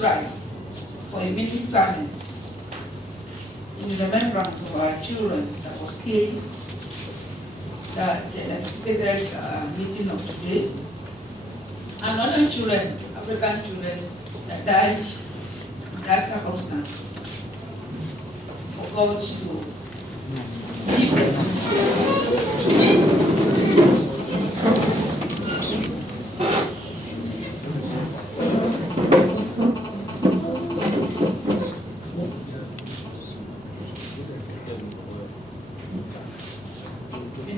please rise for a minute silence in remembrance of our children that was killed, that necessitated our meeting of today, and other children, African children, that died in that circumstance. For God to give them.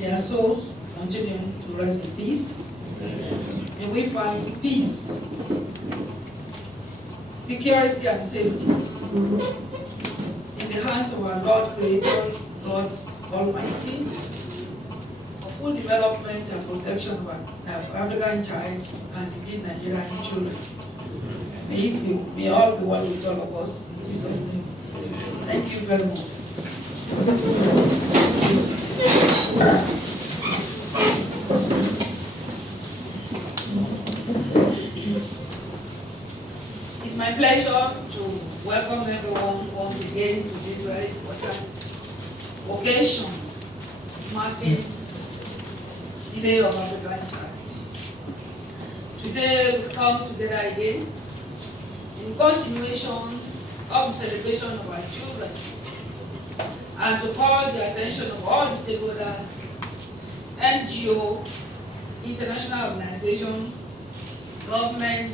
Their souls continue to rest in peace. May we find peace, security, and safety in the hands of our Lord Creator, Lord Almighty, for full development and protection of African child and indeed Nigerian children. May all be well with all of us in Jesus' name. Thank you very much. It's my pleasure to welcome everyone once again to this very important occasion marking the Day of African Child. Today we've come together again in continuation of the celebration of our children and to call the attention of all the stakeholders, NGO, international organizations, government,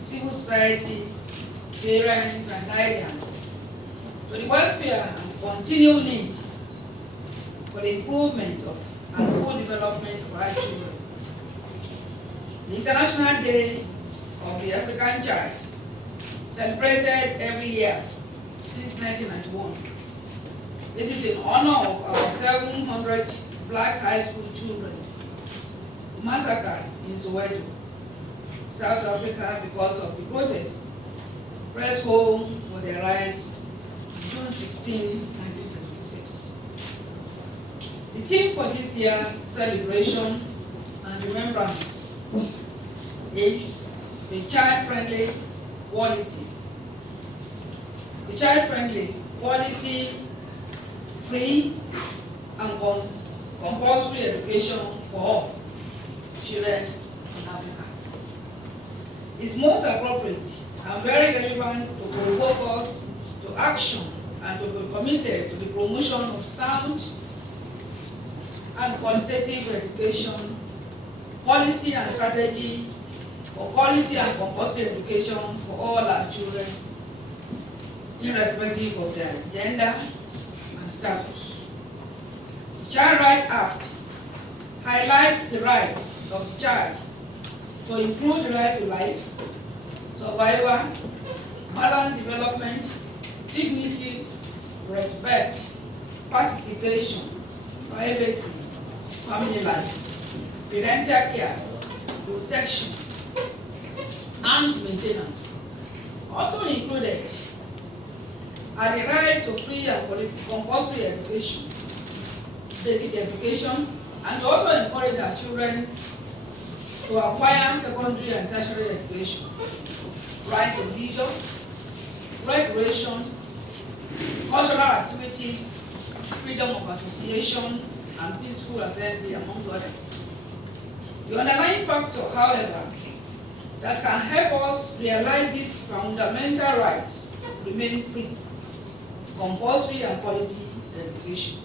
civil society, parents, and guardians to the welfare and continued need for the improvement of and full development of our children. The International Day of the African Child, celebrated every year since 1991. This is in honor of our 700 black high school children massacred in Soweto, South Africa, because of the protest press home for their rights June 16, 1976. The theme for this year's celebration and remembrance is the child-friendly quality. The child-friendly quality, free and compulsory education for all children in Africa is most appropriate and very relevant to provoke us to action and to be committed to the promotion of sound and qualitative education, policy and strategy for quality and compulsory education for all our children, irrespective of their gender and status. The Child Rights Act highlights the rights of the child to include the right to life, survival, balanced development, dignity, respect, participation, privacy, family life, parental care, protection, and maintenance. Also included are the right to free and compulsory education, basic education, and also encourage our children to acquire secondary and tertiary education, right to leisure, recreation, cultural activities, freedom of association, and peaceful assembly, among others. The underlying factor, however, that can help us realize these fundamental rights remain free, compulsory, and quality education.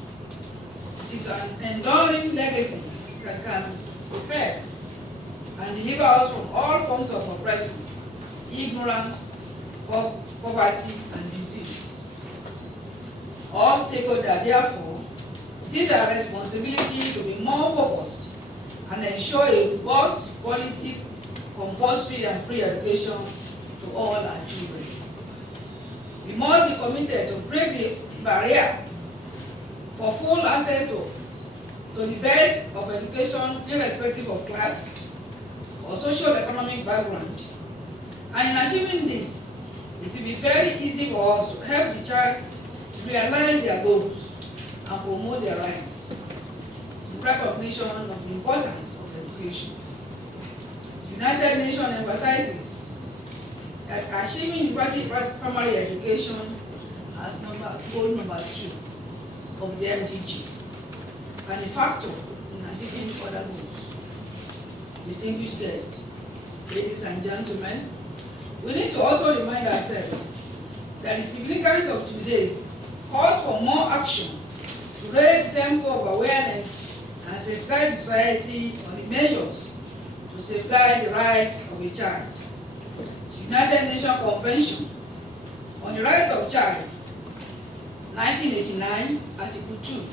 It is an enduring legacy that can prepare and deliver us from all forms of oppression, ignorance, poverty, and disease. All stakeholders, therefore, it is our responsibility to be more focused and ensure a robust, quality, compulsory, and free education to all our children. We must be committed to break the barrier for full access to the best of education, irrespective of class or socio-economic background. And in achieving this, it will be very easy for us to help the child realize their goals and promote their rights in recognition of the importance of education. The United Nations emphasizes achieving university primary education as goal number 2 of the MDG, and a factor in achieving other goals. Distinguished guests, ladies and gentlemen, we need to also remind ourselves that the significance of today calls for more action to raise the tempo of awareness and sensitize society on the measures to safeguard the rights of a child. The United Nations Convention on the Right of Child, 1989, Article 2,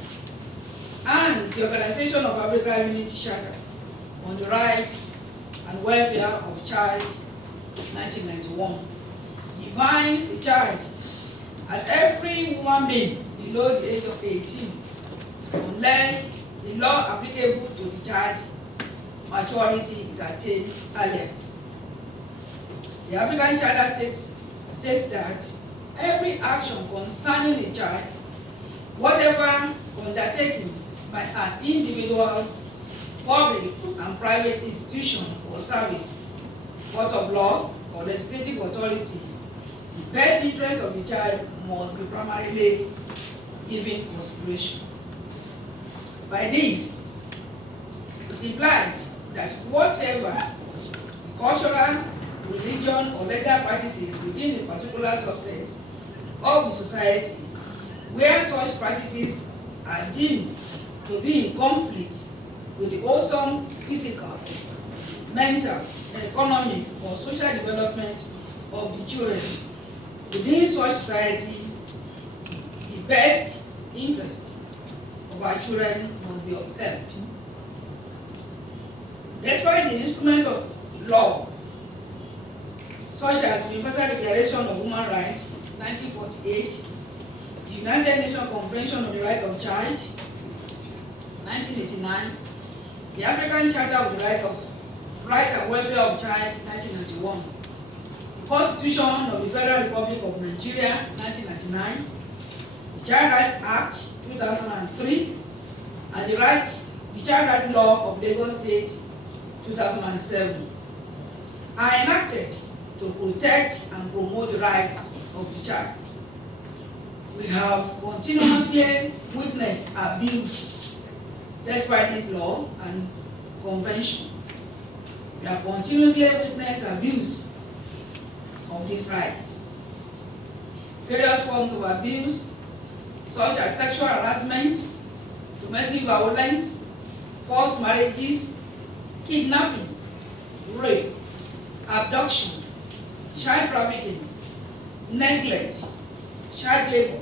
and the Organization of African Unity Charter on the Rights and Welfare of Child, 1991, defines the child as every human being below the age of 18, unless the law applicable to the child maturity is attained earlier. The African Charter states that every action concerning a child, whatever undertaken by an individual, public and private institution or service, court of law or legislative authority, the best interest of the child must be primarily given consideration. By this, it implies that whatever cultural, religion, or legal practices within a particular subset of the society, where such practices are deemed to be in conflict with the wholesome physical, mental, economic, or social development of the children within such society, the best interest of our children must be upheld. Despite the instrument of law, such as the Universal Declaration of Human Rights, 1948, the United Nations Convention on the Right of Child, 1989, the African Charter of the Right and Welfare of Child, 1991, the Constitution of the Federal Republic of Nigeria, 1999, the Child Rights Act, 2003, and the Child Rights Law of Lagos State, 2007, are enacted to protect and promote the rights of the child. We have continuously witnessed abuse despite this law and convention. We have continuously witnessed abuse of these rights. Various forms of abuse, such as sexual harassment, domestic violence, forced marriages, kidnapping, rape, abduction, child trafficking, neglect, child labor,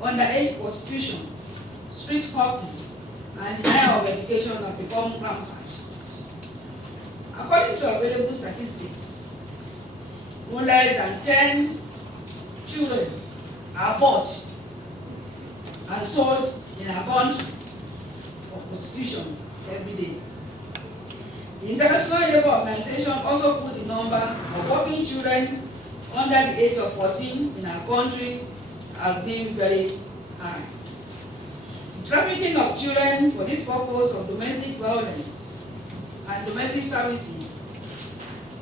underage prostitution, street hawking, and denial of education have become rampant. According to available statistics, no less than 10 children are bought and sold in our country for prostitution every day. The International Labour Organization also put the number of working children under the age of 14 in our country as being very high. The trafficking of children for this purpose of domestic violence and domestic services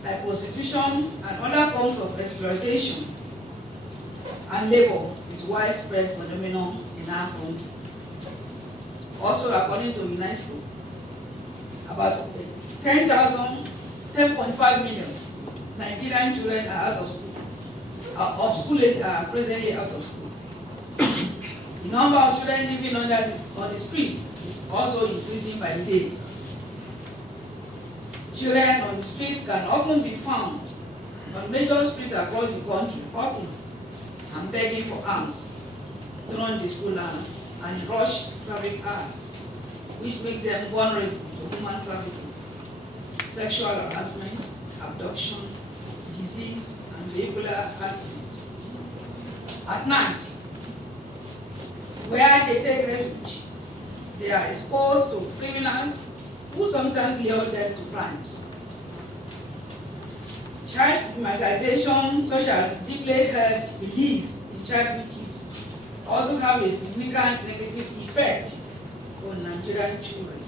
like prostitution and other forms of exploitation and labor is widespread phenomenon in our country. Also, according to UNESCO, about 10.5 million Nigerian children are out of school. School age are presently out of school. The number of children living on the streets is also increasing by the day. Children on the streets can often be found on major streets across the country, hawking and begging for alms during the school hours and rush traffic hours, which make them vulnerable to human trafficking, sexual harassment, abduction, disease, and vehicular accident. At night, where they take refuge, they are exposed to criminals who sometimes lure them to crimes. Child stigmatization, such as deeply held belief in child witches, also have a significant negative effect on Nigerian children.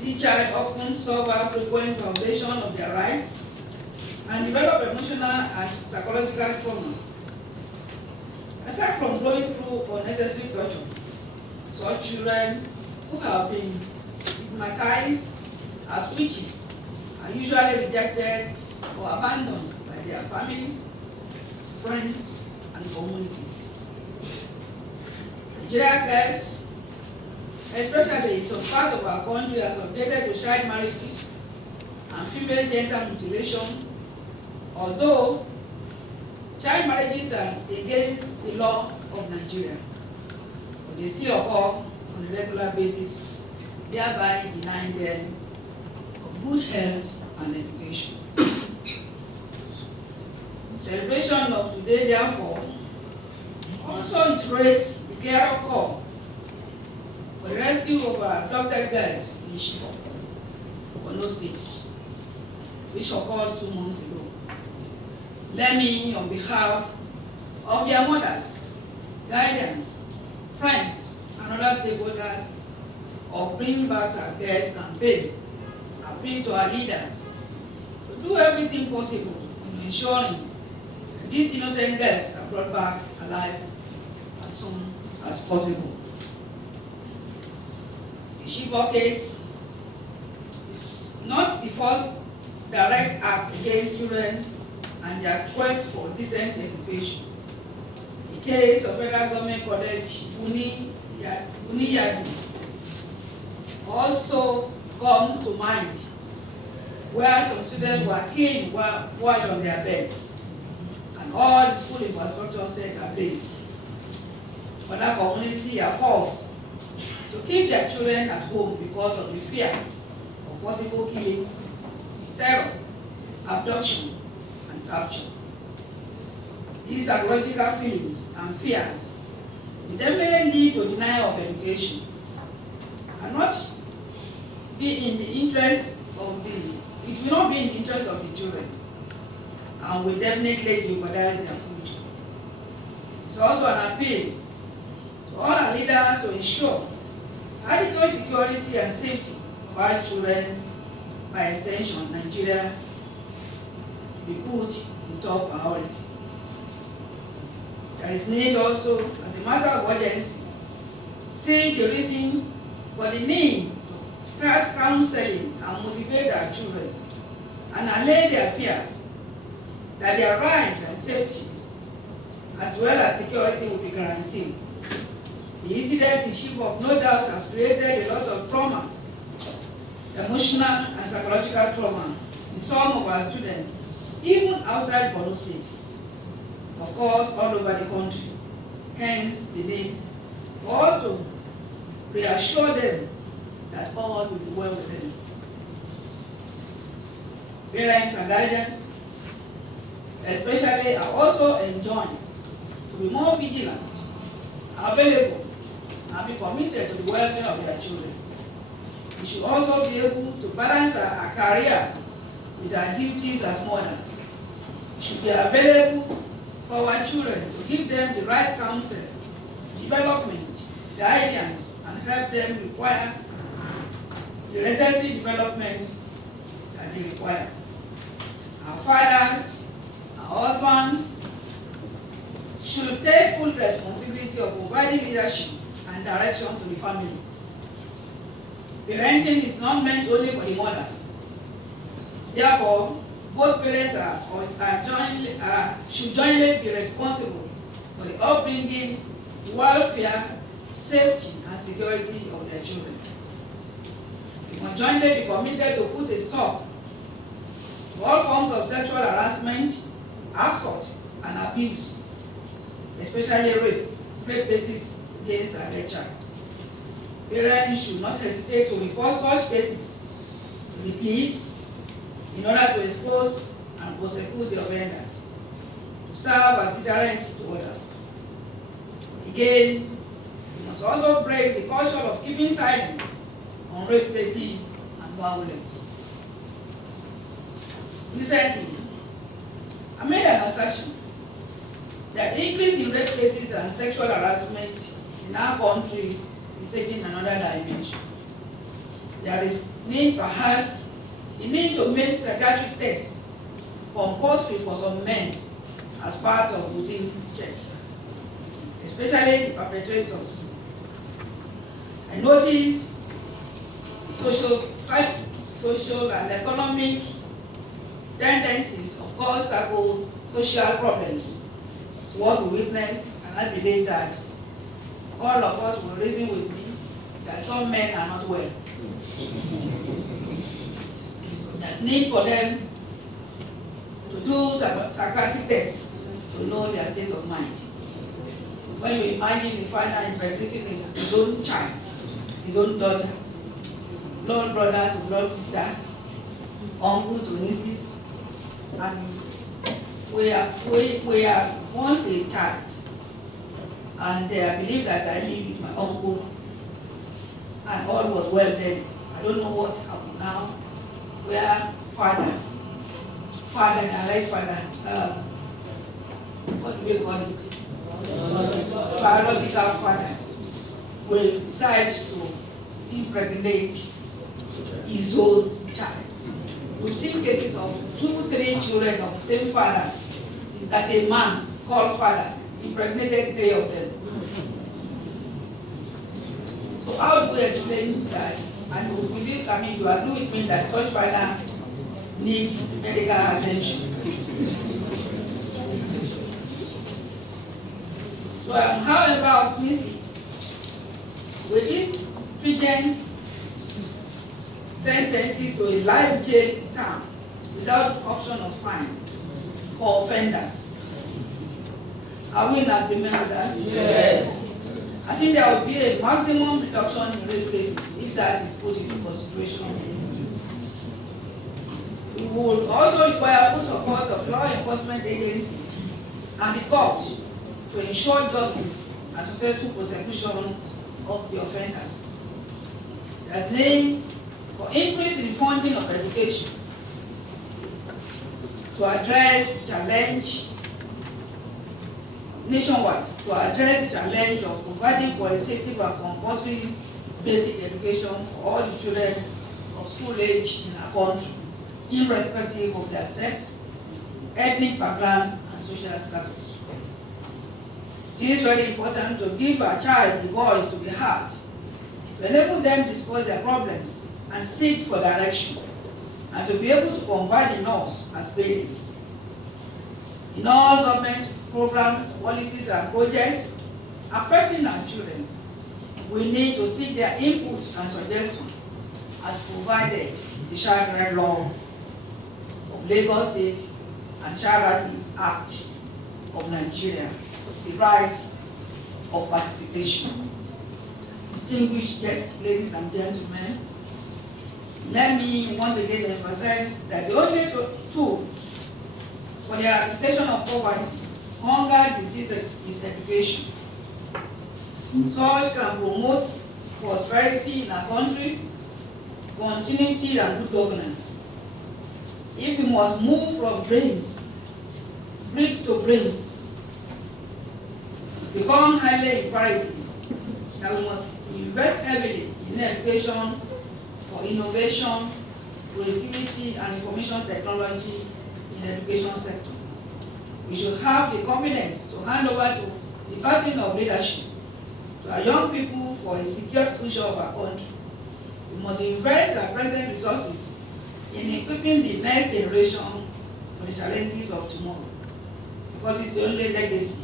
These children often suffer frequent violation of their rights and develop emotional and psychological trauma. Aside from going through unnecessary torture, such children who have been stigmatized as witches are usually rejected or abandoned by their families, friends, and communities. Nigerian girls, especially in some part of our country, are subjected to child marriages and female genital mutilation, although child marriages are against the law of Nigeria, but they still occur on a regular basis, thereby denying them of good health and education. The celebration of today, therefore, also integrates the clear call for the rescue of our abducted girls in Chibok, Borno State, which occurred 2 months ago. Let me, on behalf of their mothers, guardians, friends, and other stakeholders of Bring Back Our Girls campaign, appeal to our leaders to do everything possible in ensuring that these innocent girls are brought back alive as soon as possible. The Chibok case is not the first direct act against children and their quest for decent education. The case of Federal Government College Buniyadi also comes to mind, where some students were killed while on their beds, and all the school infrastructure set ablaze. Other communities are forced to keep their children at home because of the fear of possible killing, terror, abduction, and capture. These psychological feelings and fears will definitely lead to denial of education and not be in the interest of it will not be in the interest of the children and will definitely jeopardize their future. It's also an appeal to all our leaders to ensure adequate security and safety of our children, by extension, Nigeria, be put in top priority. There is need also, as a matter of urgency, see the reason for the need to start counseling and motivate our children and allay their fears that their rights and safety, as well as security, will be guaranteed. The incident in Chibok no doubt has created a lot of trauma, emotional and psychological trauma in some of our students, even outside Borno State, of course, all over the country. Hence, the need for us to reassure them that all will be well with them. Parents and guardians, especially, are also enjoined to be more vigilant, available, and be committed to the welfare of their children. We should also be able to balance our career with our duties as mothers. We should be available for our children to give them the right counsel, development, guidance, and help them require the necessary development that they require. Our fathers, our husbands should take full responsibility of providing leadership and direction to the family. Parenting is not meant only for the mothers. Therefore, both parents should jointly be responsible for the upbringing, welfare, safety, and security of their children. We must jointly be committed to put a stop to all forms of sexual harassment, assault, and abuse, especially rape cases against their child. Parents should not hesitate to report such cases to the police in order to expose and prosecute the offenders, to serve as deterrent to others. Again, we must also break the culture of keeping silence on rape cases and violence. Recently, I made an assertion that the increase in rape cases and sexual harassment in our country is taking another dimension. There is need, perhaps, the need to make psychiatric tests compulsory for some men as part of routine check, especially the perpetrators. I notice social and economic tendencies, of course, tackle social problems. It's what we witness, and I believe that all of us will reason with me that some men are not well. There's need for them to do psychiatric tests to know their state of mind. When you imagine the father impregnating his own child, his own daughter, blood brother to blood sister, uncle to nieces, and we are once a child, and I believe that I live with my uncle, and all was well then. I don't know what happened now, where father, what do we call it? Biological father will decide to impregnate his own child. We've seen cases of 2-3 children of the same father, that a man called father impregnated 3 of them. So how do we explain that? And we believe, you agree with me that such father needs medical attention. So how about Missy? With this stringent sentencing to a life jail term without option of fine for offenders, are we in agreement with that? Yes. I think there will be a maximum reduction in rape cases if that is put into consideration. We will also require full support of law enforcement agencies and the court to ensure justice and successful prosecution of the offenders. There's need for increase in funding of education to address the challenge nationwide, to address the challenge of providing qualitative and compulsory basic education for all the children of school age in our country, irrespective of their sex, ethnic background, and social status. It is very important to give a child the voice to be heard, to enable them to discuss their problems and seek for direction, and to be able to confide in us as parents. In all government programs, policies, and projects affecting our children, we need to seek their input and suggestions as provided in the Child Rights Law of Lagos State and Child Rights Act of Nigeria, the right of participation. Distinguished guests, ladies and gentlemen, let me once again emphasize that the only tool for the eradication of poverty, hunger, disease, is education. Such can promote prosperity in our country, continuity, and good governance. If we must move from bricks to brains, become highly imperative that we must invest heavily in education for innovation, creativity, and information technology in the education sector. We should have the confidence to hand over to the baton of leadership to our young people for a secure future of our country. We must invest our present resources in equipping the next generation for the challenges of tomorrow, because it's the only legacy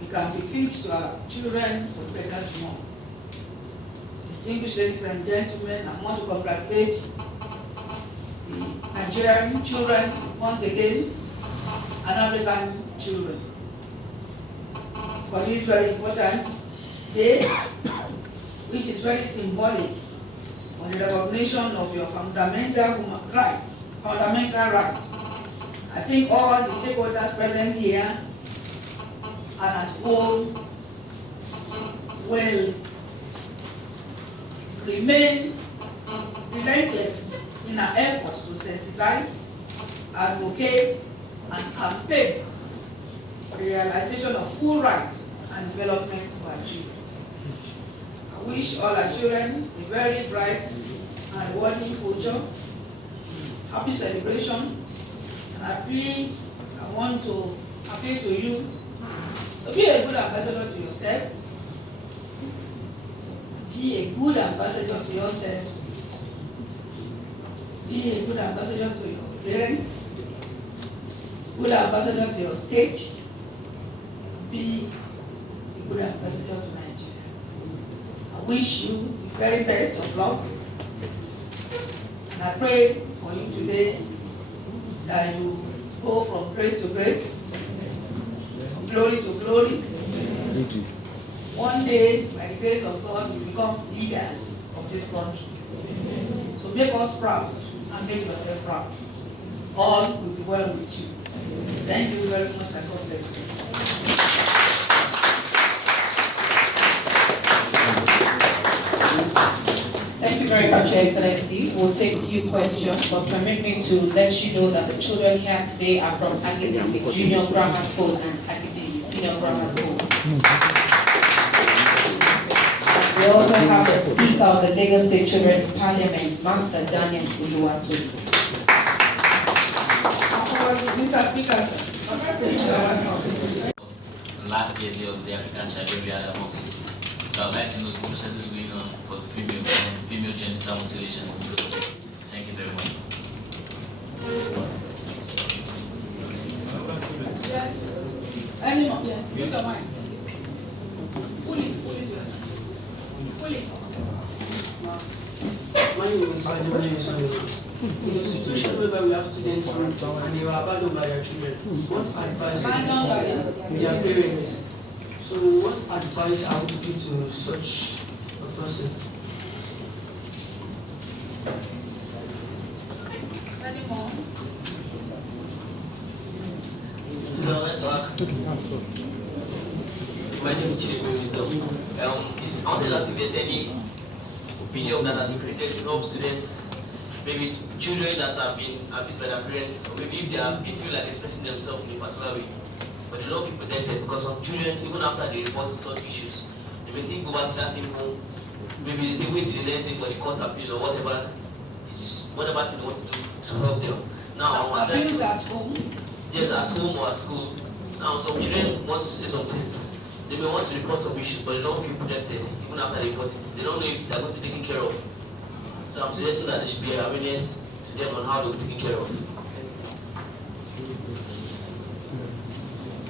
we can bequeath to our children for better tomorrow. Distinguished ladies and gentlemen, I want to congratulate the Nigerian children once again, and African children, for this very important day, which is very symbolic on the recognition of your fundamental human rights, I think all the stakeholders present here and at home will remain relentless in our efforts to sensitize, advocate, and campaign for the realization of full rights and development of our children. I wish all our children a very bright and rewarding future, happy celebration, and And please, I want to appeal to you to be a good ambassador to yourself. Be a good ambassador to yourselves. Be a good ambassador to your parents. Good ambassador to your state. Be a good ambassador to Nigeria. I wish you the very best of luck. And I pray for you today that you go from grace to grace, from glory to glory. One day, by the grace of God, you become leaders of this country. So make us proud and make yourself proud. All will be well with you. Thank you very much and God bless you. Thank you very much, Your Excellency. We'll take a few questions, but permit me to let you know that the children here today are from Agidi Junior Grammar School and Agidi Senior Grammar School. We also have the Speaker of the Lagos State Children's Parliament, Master Daniel Uluwatu. Last year of the African Child we had a box. So I'd like to know the process is going on for the female genital mutilation. Thank you very much. Yes. Anyone? Yes. Use your mind. Pull it. Pull it. My name is Fadi. In a situation whereby we have students and they were abandoned by their children, what advice to their parents? So what advice I would give to such a person? Anyone? Let's ask. My name is Chidi Wisdom. I want to ask if there's any opinion that has been created to help students, maybe children that have been abused by their parents, or maybe if they feel like expressing themselves in a particular way, but they don't feel protected because some children, even after they report such issues, they may still go back to that same home. Maybe they say wait till the next day for the court appeal or whatever thing they want to do to help them. Now, Abuse at home? Yes, at home or at school. Now, some children want to say some things. They may want to report some issues, but they don't feel protected even after they report it. They don't know if they're going to be taken care of. So I'm suggesting that there should be awareness to them on how they'll be taken care of.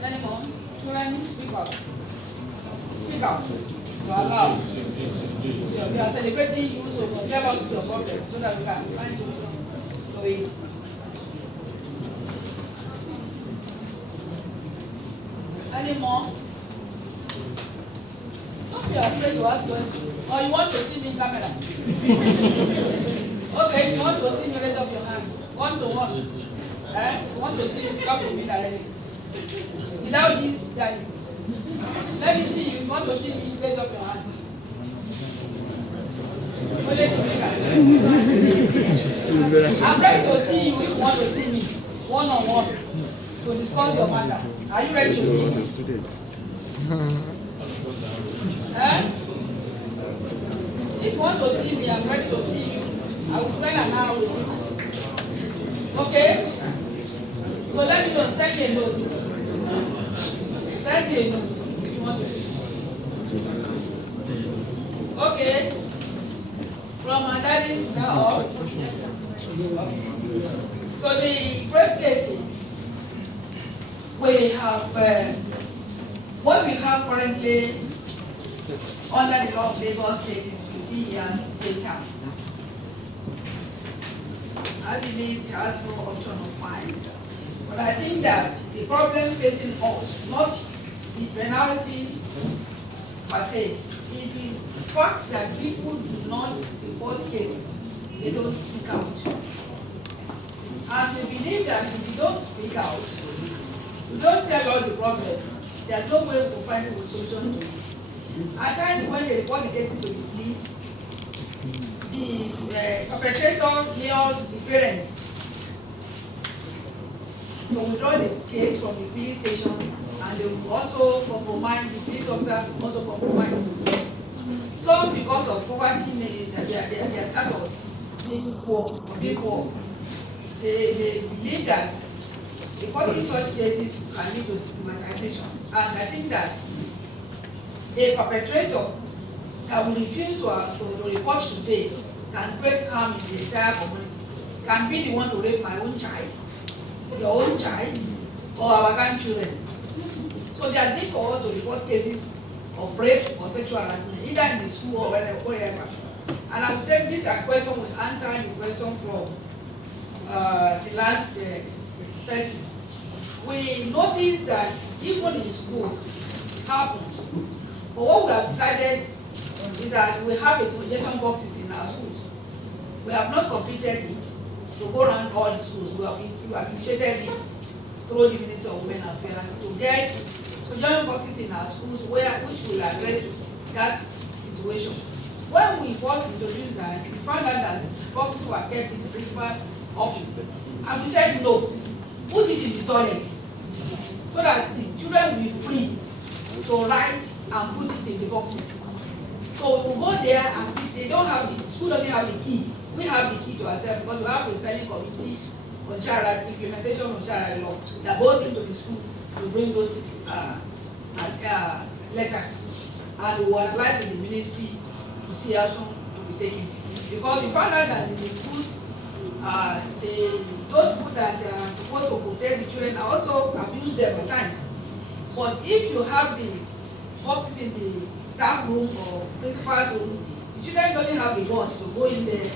Anyone? Children, speak up. Speak up. You are loud. So we are celebrating you, so forget about your problem so that we can find solution to it. Any more? Don't be afraid to ask questions. Or you want to see me in camera? Okay, if you want to see me, raise up your hand. 1 to 1. You want to see me, come to me directly. Without this, there is. Let me see you. If you want to see me, raise up your hand. Only to me directly. I'm ready to see you if you want to see me. One-on-one. To discuss your matter. Are you ready to see me? If you want to see me, I'm ready to see you. I will spend an hour with you. Okay? So let me know. Send me a note. Send me a note if you want to see me. Okay? From my daddy's now. Okay. So the great cases we have, what we have currently under the law of Lagos State is 50 years data. I believe it has no option of fine. But I think that the problem facing us, not the penalty per se, is the fact that people do not report cases. They don't speak out. And we believe that if you don't speak out, you don't tell all the problems, there's no way to find a solution to it. At times when they report the cases to the police, the perpetrator lures the parents to withdraw the case from the police station, and they will also compromise, the police officer also compromise. Some because of poverty, their status, being poor, they believe that reporting such cases can lead to stigmatization. And I think that a perpetrator that will refuse to report today can create harm in the entire community. Can be the one to rape my own child, your own child, or our grandchildren. So there's need for us to report cases of rape or sexual harassment, either in the school or wherever. And I will take this question with answering the question from the last person. We noticed that even in school, it happens. But what we have decided is that we have a suggestion boxes in our schools. We have not completed it to go around all the schools. We have initiated it through the Ministry of Women Affairs to get suggestion boxes in our schools which will address that situation. When we first introduced that, we found out that boxes were kept in the principal office. And we said no, put it in the toilet so that the children will be free to write and put it in the boxes. So we go there and they don't have the school doesn't have the key. We have the key to ourselves because we have a standing committee on child implementation of child law that goes into the school to bring those letters. And we analyze in the ministry to see action to be taken. Because we found out that in the schools, those people that are supposed to protect the children are also abuse them at times. But if you have the boxes in the staff room or principal's room, the children don't have the guts to go in there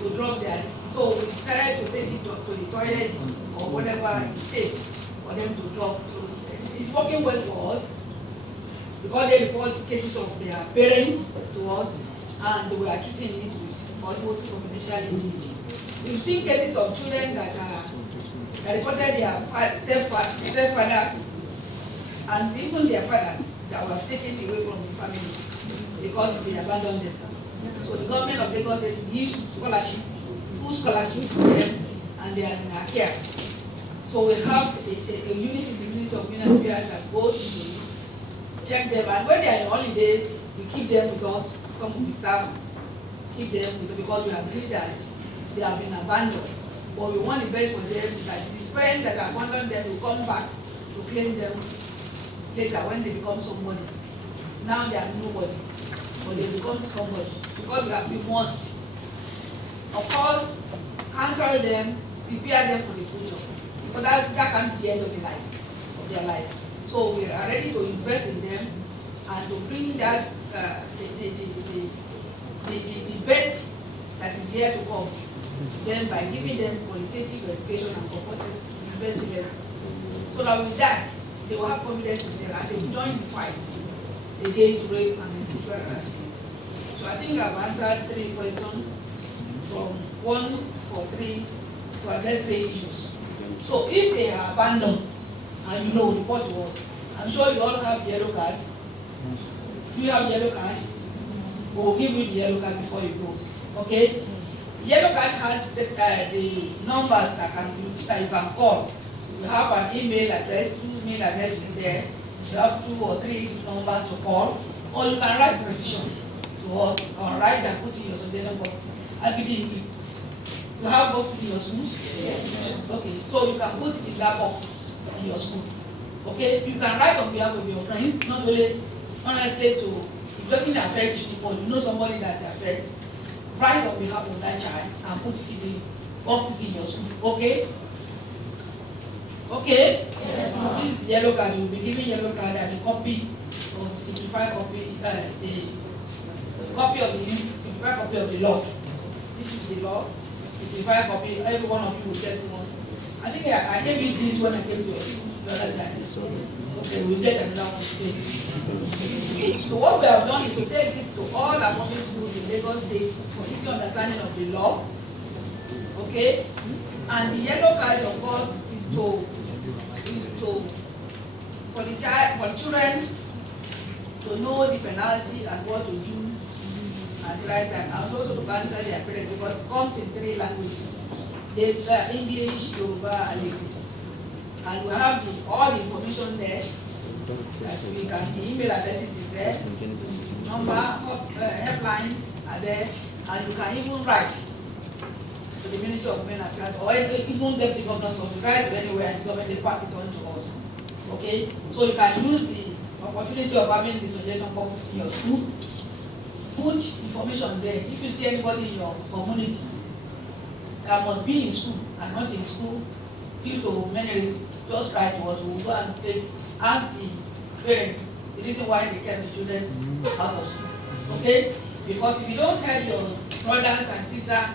to drop their list. So we decided to take it to the toilet or whatever is safe for them to drop those. It's working well for us because they report cases of their parents to us and we are treating it with utmost confidentiality. We've seen cases of children that reported their stepfathers and even their fathers that were taken away from the family because they abandoned them. So the government of Lagos gives scholarship, full scholarship for them, and they are in our care. So we have a unit in the Ministry of Women Affairs that goes into check them, and when they are on holiday, we keep them with us. Some of the staff keep them with us because we agree that they have been abandoned. But we want the best for them, that the friends that abandoned them will come back to claim them later when they become somebody. Now they are nobody, but they become somebody. Because we must, of course, counsel them, prepare them for the future. Because that can be the end of their life. So we are ready to invest in them and to bring that the best that is here to come. Then by giving them qualitative education and competitive investment, so that with that they will have confidence in them and they will join the fight against rape and sexual harassment. So I think I've answered 3 questions from 1 for 3 to address 3 issues. So if they are abandoned, and you know, report to us. I'm sure you all have the yellow card. Do you have the yellow card? We'll give you the yellow card before you go. Okay? The yellow card has the numbers that you can call. You have an email address, 2 mail addresses there. You have 2 or 3 numbers to call. Or you can write a petition to us or write and put in your suggestion box. I believe you. You have boxes in your school? Yes. Okay, so you can put it in that box in your school. Okay, you can write on behalf of your friends, not necessarily to, it doesn't affect you, but you know somebody that affects. Write on behalf of that child and put it in the boxes in your school. Okay? Okay? Yes. This is the yellow card. You will be given yellow card and a copy of simplified copy, the copy of the simplified copy of the law. This is the law. Simplified copy. Every one of you will get one. I think I gave you this when I came to the other time. Okay, we'll get another one today. So what we have done is to take this to all our public schools in Lagos State for easy understanding of the law. Okay? And the yellow card, of course, is to for the children to know the penalty and what to do at the right time, and also to answer their parents because it comes in 3 languages. There's English, Yoruba, and English. And we have all the information there that we can, the email addresses is there, number, helplines are there, and you can even write. the Ministry of Women Affairs, or even Deputy Governor's Office, write to anywhere and the government they pass it on to us. Okay? So you can use the opportunity of having the suggestion boxes in your school. Put information there. If you see anybody in your community that must be in school and not in school due to many reasons, just write to us. We will go and ask the parents the reason why they kept the children out of school. Okay? Because if you don't help your brothers and sisters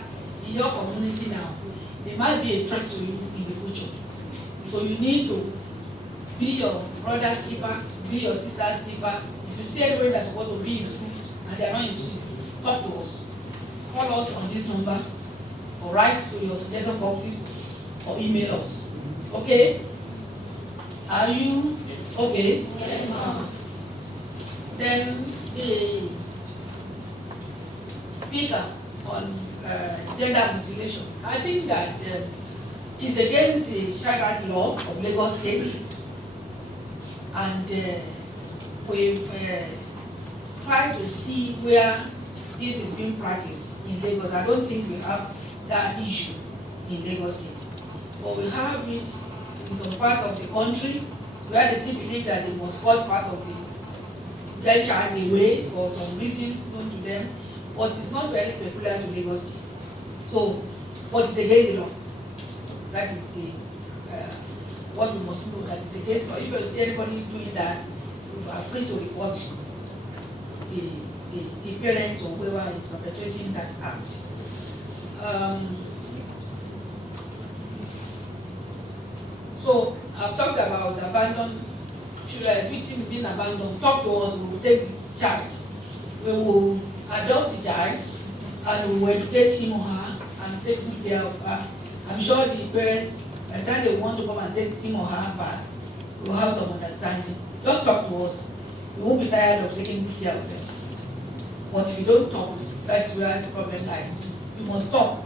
in your community now, they might be a threat to you in the future. So you need to be your brother's keeper, be your sister's keeper. If you see anybody that's supposed to be in school and they are not in school, talk to us. Call us on this number, or write to your suggestion boxes, or email us. Okay? Are you okay? Yes, ma'am. Then the speaker on gender mutilation, I think that is against the child rights law of Lagos State, and we've tried to see where this is being practiced in Lagos. I don't think we have that issue in Lagos State, but we have it in some part of the country where they still believe that they must call part of the girl child away for some reason known to them, but it's not very peculiar to Lagos State. So, what is against the law? That is the what we must know, that is against the law. If you see anybody doing that, you are free to report the parents or whoever is perpetrating that act. So, I've talked about abandoned children, victims being abandoned. Talk to us, we will take the child. We will adopt the child and we will educate him or her and take good care of her. I'm sure the parents, by the time they want to come and take him or her back, will have some understanding. Just talk to us. We won't be tired of taking good care of them. But if you don't talk, that's where the problem lies. You must talk.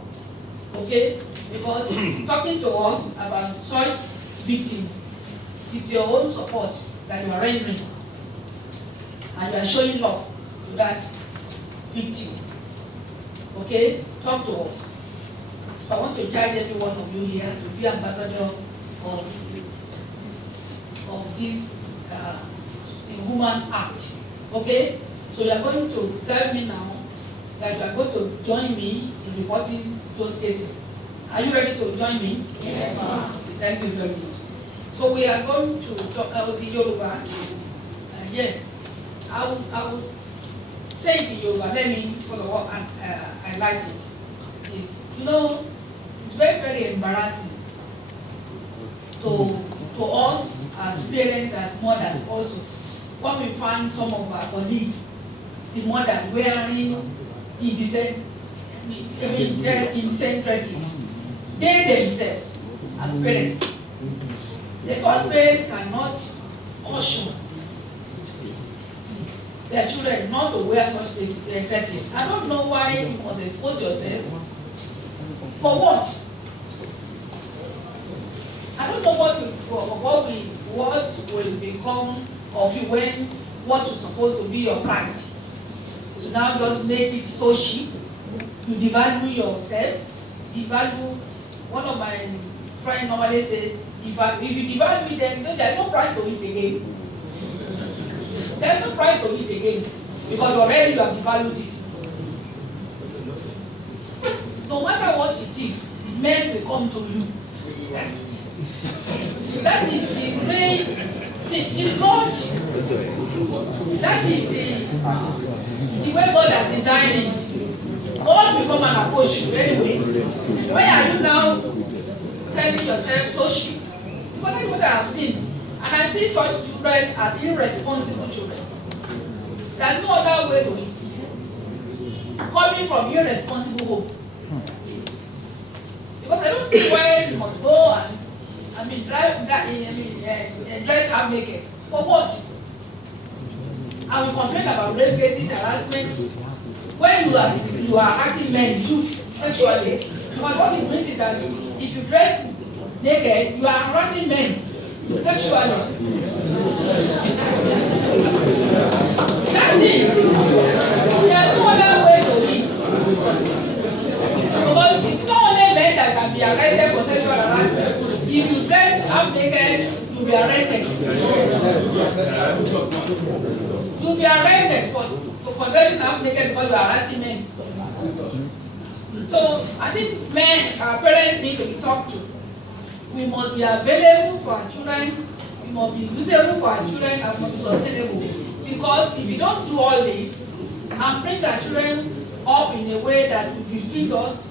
Okay? Because talking to us about such victims is your own support that you are rendering. And you are showing love to that victim. Okay? Talk to us. So I want to charge every one of you here to be ambassador of this inhuman act. Okay? So you are going to tell me now that you are going to join me in reporting those cases. Are you ready to join me? Yes, ma'am. Thank you very much. So we are going to talk about the Yoruba. Yes, I will say it in Yoruba. Let me follow up and highlight it. It's, you know, it's very, very embarrassing to us as parents, as mothers also, when we find some of our colleagues, the mother wearing indecent dresses. They themselves, as parents, the first parents cannot caution their children not to wear such dresses. I don't know why you must expose yourself. For what? I don't know what will become of you when what is supposed to be your pride. So now just make it so cheap. You devalue yourself. Devalue. One of my friends normally say, if you devalue them, there's no price to eat again. There's no price to eat again because already you have devalued it. No matter what it is, men will come to you. That is the way. It's not. That is the way God has designed it. God will come and approach you anyway. Why are you now selling yourself so cheap? Because that's what I have seen. And I see such children as irresponsible children. There's no other way to it. Coming from irresponsible home. Because I don't see why you must go and dress half naked. For what? I will complain about rape cases, harassment. When you are harassing men too sexually, but what it means is that if you dress naked, you are harassing men sexually. That's it. There's no other way to it. Because it's not only men be arrested for sexual harassment. If you dress half naked, you'll be arrested. You'll be arrested for dressing half naked because you are harassing men. So I think our parents need to be talked to. We must be available for our children. We must be usable for our children and must be sustainable. Because if you don't do all this and bring our children up in a way that will befit us,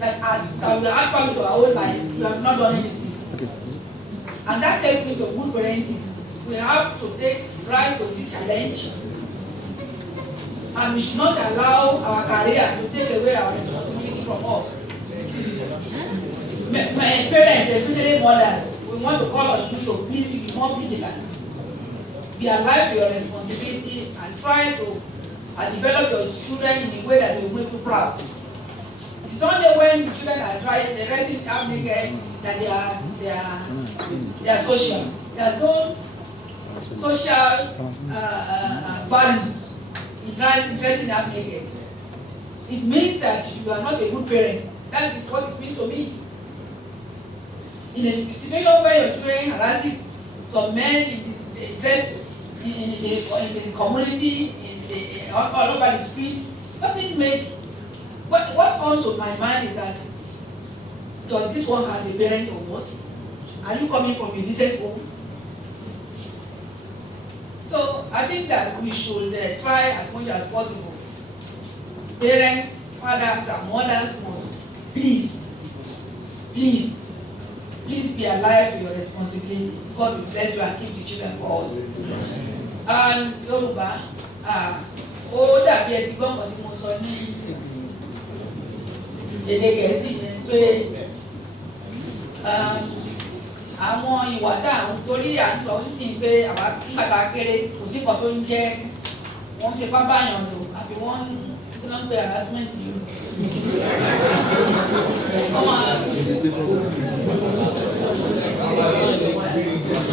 that will add value to our own life, we have not done anything. And that takes me to good parenting. We have to take right to this challenge. And we should not allow our career to take away our responsibility from us. My parents, especially mothers, we want to call on you to please be more vigilant. Be alive to your responsibility and try to develop your children in a way that will make you proud. It's only when the children are dressing half naked that they are social. There's no social values in dressing half naked. It means that you are not a good parent. That is what it means to me. In a situation where your children harasses some men in the community, all over the streets, doesn't make. What comes to my mind is that, does this one has a parent or what? Are you coming from a decent home? So I think that we should try as much as possible. Parents, fathers, and mothers must please be alive to your responsibility. God will bless you and keep the children for us. And Yoruba, ó dàbí ẹ ti gbọ́ nǹkan tí mo sọ ní èdè Gẹ̀ẹ́sì yẹn pé àwọn ìwà tá à ń torí à ń sọ nísìnyí pé àwa nígbà tá a kéré kò sí nǹkan tó ń jẹ́ wọ́n fi pápá yàn lò àbí wọ́n ń pe harassment yìí.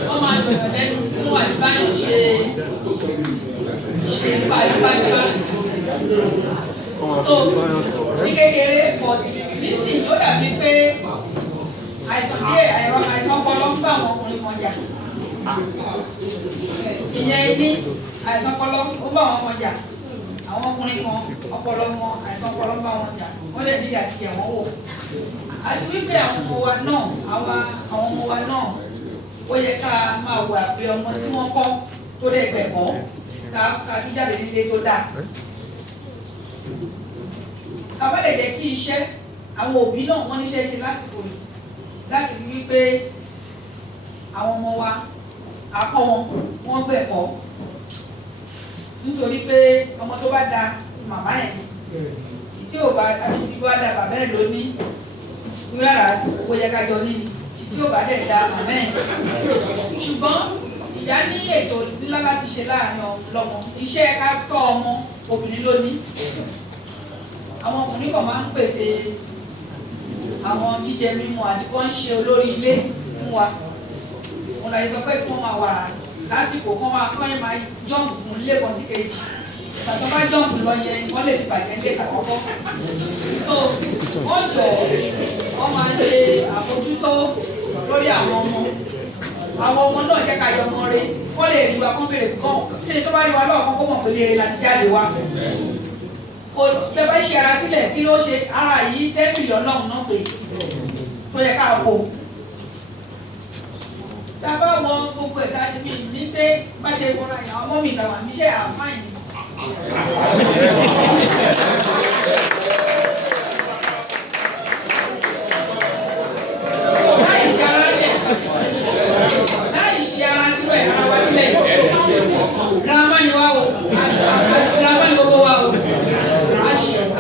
Wọ́n máa gbẹ̀rẹ̀ lẹ́nu fún àdìbáyọ̀ ṣe pàṣípàṣípà. So ní kékeré but nísìnyí ó dàbí pé àìsàn ọpọlọ ń bá àwọn ọkùnrin kan jà. Ìyẹn ní àìsàn ọpọlọ ń bá àwọn kan jà. Àwọn ọkùnrin kan ọpọlọ wọn àìsàn ọpọlọ ń bá wọn jà. Wọ́n lè ní àti yẹ̀ wọ́n wò. Àti wípé àwọn ọmọ wa náà àwọn ọmọ wa náà ó yẹ ká máa wà pé ọmọ tí wọ́n kọ́ tó lè gbẹ̀kọ́ ká fi jáde nílé tó dáa. Ká má lè jẹ́ kí iṣẹ́ àwọn òbí náà wọ́n níṣẹ́ ṣe lásìkò yìí láti rí wípé àwọn ọmọ wa akọ́ wọn gbẹ̀kọ́ nítorí pé ọmọ tó bá da ti màmá yẹn tí ò bá àbí tí wá da bàbá ẹ̀ lóní wíwárà owó yẹ ká jọ níbi tí ò bá dẹ̀ da màmá ẹ̀ ṣùgbọ́n ìyá ní ètò ńlá láti ṣe láàrin ọlọ́mọ iṣẹ́ ká tọ́ ọmọ obìnrin lóní àwọn ọkùnrin kan máa ń pèsè àwọn jíjẹ mímu àti kọ́ ń ṣe olórí ilé fún wa wọn láyé sọ pé kí wọ́n máa wà lásìkò kọ́ máa jọ́ǹpù fún ilé kan sí kejì tàbí wọ́n bá jọ́ǹpù lọ yẹ wọ́n lè ti bàjẹ́ ilé àkọ́kọ́ so wọ́n jọ wọ́n máa ń ṣe àbójútó lórí àwọn ọmọ náà jẹ́ ká yọ ọmọ rẹ wọ́n lè rí wa kó bèrè kàn kí ni tó bá rí wa lọ́ọ̀kan kó mọ̀ pé lè láti jáde wá tẹ bá ṣe ara sílẹ̀ kí ló ṣe ara yìí 10 million náà pé tó yẹ ká bò tá a bá wọ gbogbo ẹ̀ka ṣe bí ní pé bá ṣe wọra ìyàwó ọmọ mi ìtàwọn àmì iṣẹ́ àfáìn ni. láì ṣe ara sílẹ̀ ara wa sílẹ̀ girama ni wá o girama ni owó wa o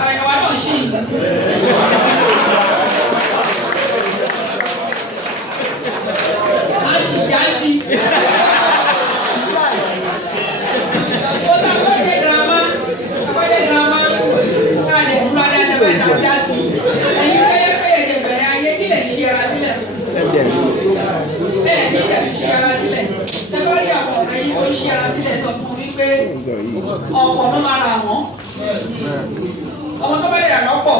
àwa náà ṣì a sì já sí ó ta àkọ́jẹ́ girama káàdì múra dáadáa bẹ́ẹ̀ náà já sí ẹ̀yin kẹ́yẹ́kẹ́yẹ́ jẹ bẹ̀rẹ̀ ayé kí lè ṣe ara sílẹ̀ bẹ́ẹ̀ ni lè ṣe ara sílẹ̀ tẹ́fọ́rí àwọn ọ̀rẹ́ yìí tó ṣe ara sílẹ̀ sọ fún mi pé ọ̀pọ̀ ló máa ra wọ́n ọmọ tó bá yà lọ́pọ̀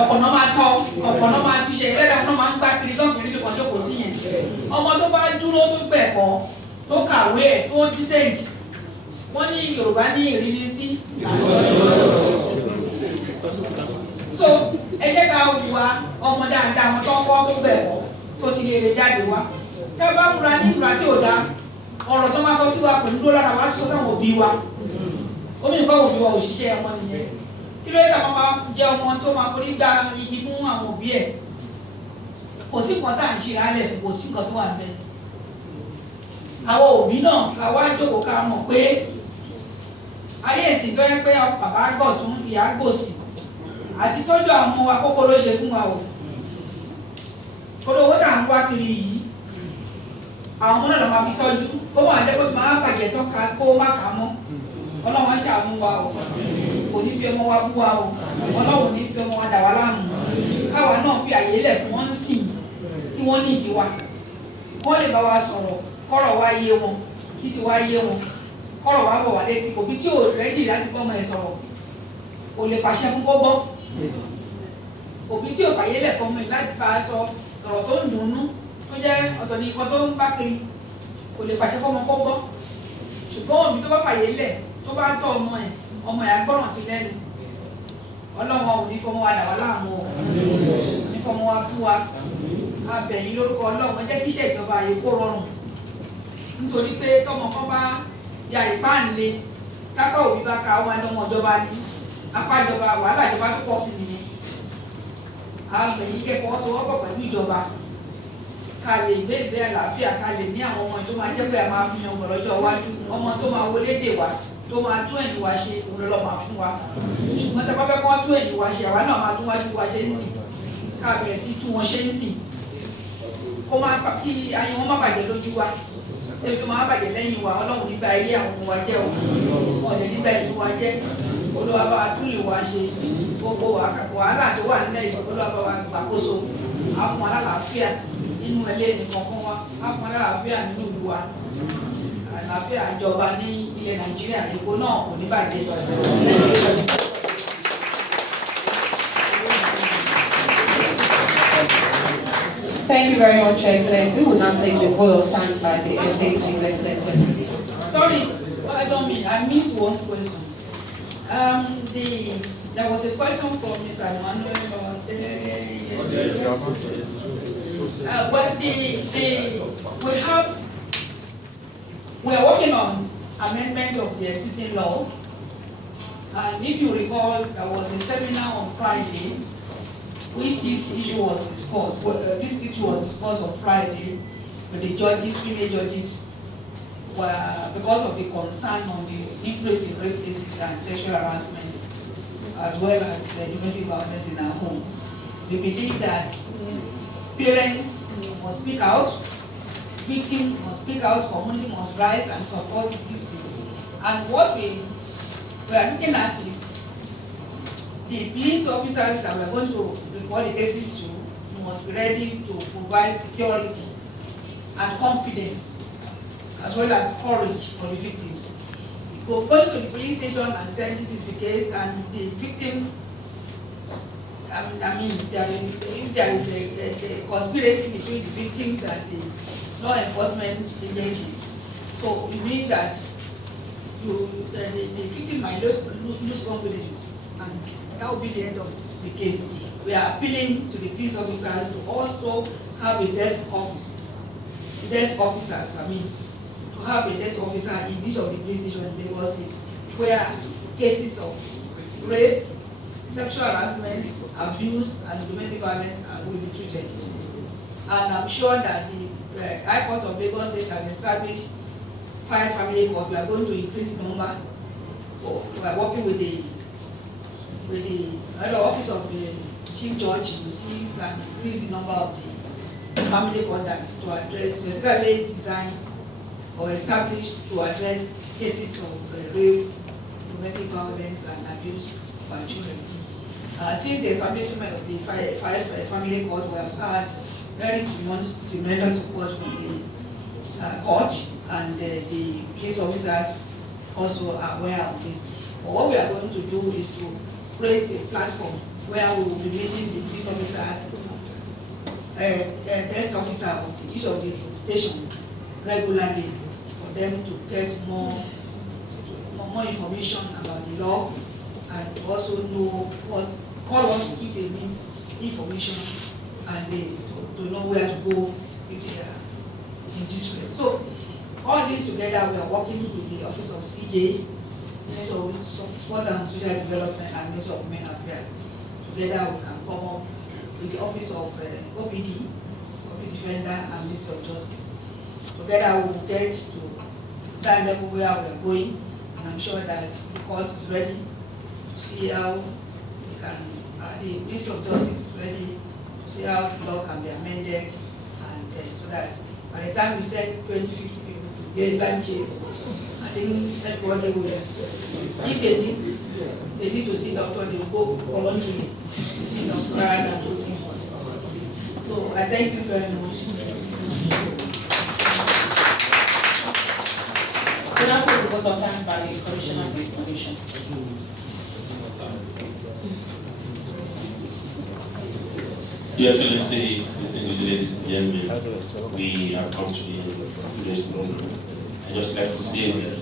ọ̀pọ̀ ọ̀pọ̀ náà máa tọ́ ọ̀pọ̀ náà máa túṣe ẹlẹ́dàá náà máa ń gbá kiri sọ́ọ̀kì níbi kan jókòó sí yẹn ọmọ tó bá dúró tó gbẹ̀kọ́ tó kàwé ẹ̀ tó dísẹ́ǹtì wọ́n ní Yorùbá ní ìrírí sí so ẹ jẹ́ ká wá ọmọ dáadáa wọn tó kọ́ tó gbẹ̀kọ́ tó ti lè jáde wá tá a bá múra ní ìmúra tí ò dáa ọ̀rọ̀ tó máa sọ sí wa kò ní dó lára wa tó káwọn òbí wa ó ní nǹkan òbí wa òṣìṣẹ́ ọmọ nìyẹn kí ló yẹ ká máa jẹ́ ọmọ tó máa forí gba igi fún àwọn òbí ẹ̀ kò sí nǹkan tá à ń ṣe rálẹ̀ fún kò sí nǹkan tó wà bẹ́ẹ̀ àwọn òbí náà ká wá jókòó ká mọ̀ pé ayé ìsìn tó yẹ pé bàbá gbọ̀ tún ìyá gbòsì àti tọ́jú àwọn ọmọ wa kókó ló ṣe fún wa o olówó tá à ń wá kiri yìí àwọn ọmọ náà lọ máa fi tọ́jú kó wọn àjẹ́ kó tó máa bàjẹ́ tó ká kó má kà mọ́ ọlọ́wọ́n ṣàánú wa o kò ní fi ọmọ wa bú wa o ọlọ́wọ́n ní fi ọmọ wa dà wá láàmú káwa náà fi àyè lẹ̀ fún wọn sìn tí wọ́n ní ìtiwa wọ́n lè bá wa sọ̀rọ̀ kọ́rọ̀ wá yé wọn kí ti wá yé wọn kọ́rọ̀ wá bọ̀ wá létí òbí tí ò rẹ́dì láti gbọ́ ọmọ ẹ̀ sọ̀rọ̀ kò lè pàṣẹ fún gbọ́gbọ́ òbí tí ò fàyè lẹ̀ fọmọ ẹ̀ láti bá a sọ ọ̀rọ̀ tó ń dùnnú tó jẹ́ ọ̀tọ̀ ní nǹkan tó ń bá kiri kò lè pàṣẹ fọmọ kó gbọ́ ṣùgbọ́n òbí tó bá fàyè lẹ̀ tó bá tọ́ ọmọ ẹ̀ agbọ́ràn sí lẹ́nu ọlọ́wọ́ ò ní fọmọ wa dà wá láàmú o ní fọmọ wa fún wa abẹ̀yìn lórúkọ ọlọ́wọ́ jẹ́ kí iṣẹ́ ìjọba ààyè kó rọrùn nítorí pé tọmọ kan bá ya ìpáǹle tápá òbí bá ka ọmọ ẹni ọmọ ìjọba ní apá ìjọba wàhálà ìjọba tó pọ̀ sí nìyẹn abẹ̀yìn kẹfọ́ sọwọ́pọ̀ pẹ̀lú ìjọba ká lè gbé ìgbé àlàáfíà ká lè ní àwọn ọmọ tó máa jẹ́ pé a máa fi yan ọ̀rọ̀jọ́ iwájú ọmọ tó máa wọlé dè wá tó máa tún ẹ̀yìn wa ṣe òun lọ́ máa fún wa ṣùgbọ́n tá a bá fẹ́ kọ́ tún ẹ̀yìn wa ṣe àwa náà máa tún wájú wa ṣe ń sìn ká bẹ̀rẹ̀ sí tún wọn ṣe ń sìn kó máa kí ayé wọn má bàjẹ́ lójú wa ebi tó máa bàjẹ́ lẹ́yìn wa ọlọ́run nígbà ilé àwọn ọmọ wa jẹ́ o wọn lè nígbà ìlú wa jẹ́ olúwa bá wa tún lè wa ṣe gbogbo wàhálà tó wà nílẹ̀ ìfọ̀ olúwa bá wa gbàkóso á fún wa lálàáfíà nínú ilé nìkan kan wa á fún wa lálàáfíà nínú ìlú wa àlàáfíà ìjọba ní ilẹ̀ Nàìjíríà èkó náà kò ní bàjẹ́ Thank you very much, Excellency. We will now take the vote of thanks by the SAT Excellency. Sorry, I don't mean, I missed one question. There was a question from Mr. Emmanuel. We are working on amendment of the existing law. And if you recall, there was a seminar on Friday which this issue was discussed. This issue was discussed on Friday with the judges, female judges, because of the concern on the increase in rape cases and sexual harassment, as well as the domestic violence in our homes. We believe that parents must speak out, victims must speak out, community must rise and support these people. And what we are looking at is the police officers that we are going to report the cases to must be ready to provide security and confidence, as well as courage for the victims. Go to the police station and say this is the case, and the victim, if there is a conspiracy between the victims and the law enforcement agencies, so it means that the victim might lose confidence, and that will be the end of the case. We are appealing to the police officers to also have a desk officer, to have a desk officer in each of the police stations in Lagos State, where cases of rape, sexual harassment, abuse, and domestic violence will be treated. And I'm sure that the High Court of Lagos State has established 5 family courts. We are going to increase the number. We are working with the office of the Chief Judge to see if we can increase the number of the family court to address, specifically designed or established to address cases of rape, domestic violence, and abuse by children. Since the establishment of the five family court, we have had very tremendous support from the court, and the police officers also are aware of this. But what we are going to do is to create a platform where we will be meeting the police officers, desk officer of each of the station regularly for them to get more information about the law and also know what, call us if they need information and they to know where to go if they are in distress. So all this together, we are working with the Office of CJ, Ministry of Sport and Social Development and Ministry of Women Affairs. Together we can come up with the Office of OPD, Public Defender and Ministry of Justice. Together we will get to that level where we are going, and I'm sure that the court is ready to see how we can, the Ministry of Justice is ready to see how the law can be amended, and so that by the time we send 20-50 people to get back here, I think everybody will, if they need to see doctor, they will go voluntarily to see some prior and waiting for it. So I thank you very much. So now we vote on time by the Commissioner of Information. Your Excellency, distinguished ladies and gentlemen, we have come to the end of today's program. I just like to say that